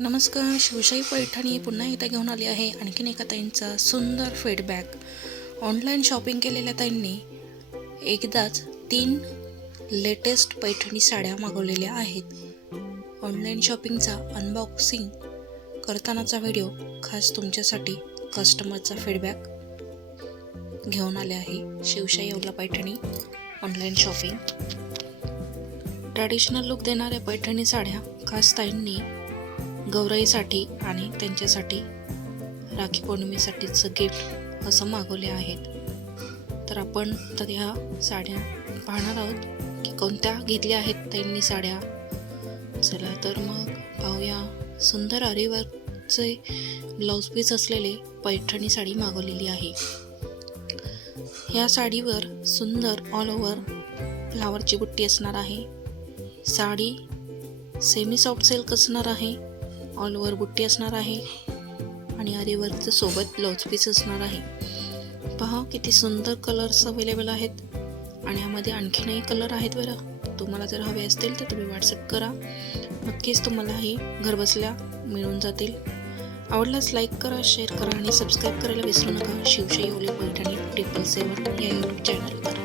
नमस्कार. शिवशाही पैठणी पुन्हा एकदा घेऊन आली आहे आणखीन एका ताईंचा सुंदर फीडबॅक. ऑनलाईन शॉपिंग केलेल्या ताईंनी एकदाच 3 लेटेस्ट पैठणी साड्या मागवलेल्या आहेत. ऑनलाईन शॉपिंगचा अनबॉक्सिंग करतानाचा व्हिडिओ खास तुमच्यासाठी कस्टमरचा फीडबॅक घेऊन आले आहे. Shivshahi Yeola Paithani online shopping. Traditional look देणाऱ्या पैठणी साड्या खास ताईंनी गौराईसाठी आणि त्यांच्यासाठी राखी पौर्णिमेसाठीचं गिफ्ट असं मागवले आहेत. तर आपण तर ह्या साड्या पाहणार आहोत की कोणत्या घेतल्या आहेत त्यांनी साड्या. चला तर मग पाहूया. सुंदर आरीवर्कचे ब्लाऊज पीस असलेले पैठणी साडी मागवलेली आहे. ह्या साडीवर सुंदर ऑल ओव्हर फ्लावरची बुट्टी असणार आहे. साडी सेमी सॉफ्ट सिल्क असणार आहे. ऑल ओव्हर बुट्टी असणार आहे आणि आरीवर्कच्या सोबत ब्लाऊज पीस असणार आहे. पहा किती सुंदर कलर्स अवेलेबल आहेत आणि यामध्ये आणखीनही कलर आहेत बरं. तुम्हाला जर हवे असतील तर तुम्ही व्हॉट्सअप करा, नक्कीच तुम्हाला हे घरबसल्या मिळून जातील. आवडल्यास लाईक करा, शेअर करा आणि सबस्क्राईब करायला विसरू नका. शिवशाही येवला पैठणी 777 या यूट्यूब चॅनलवर.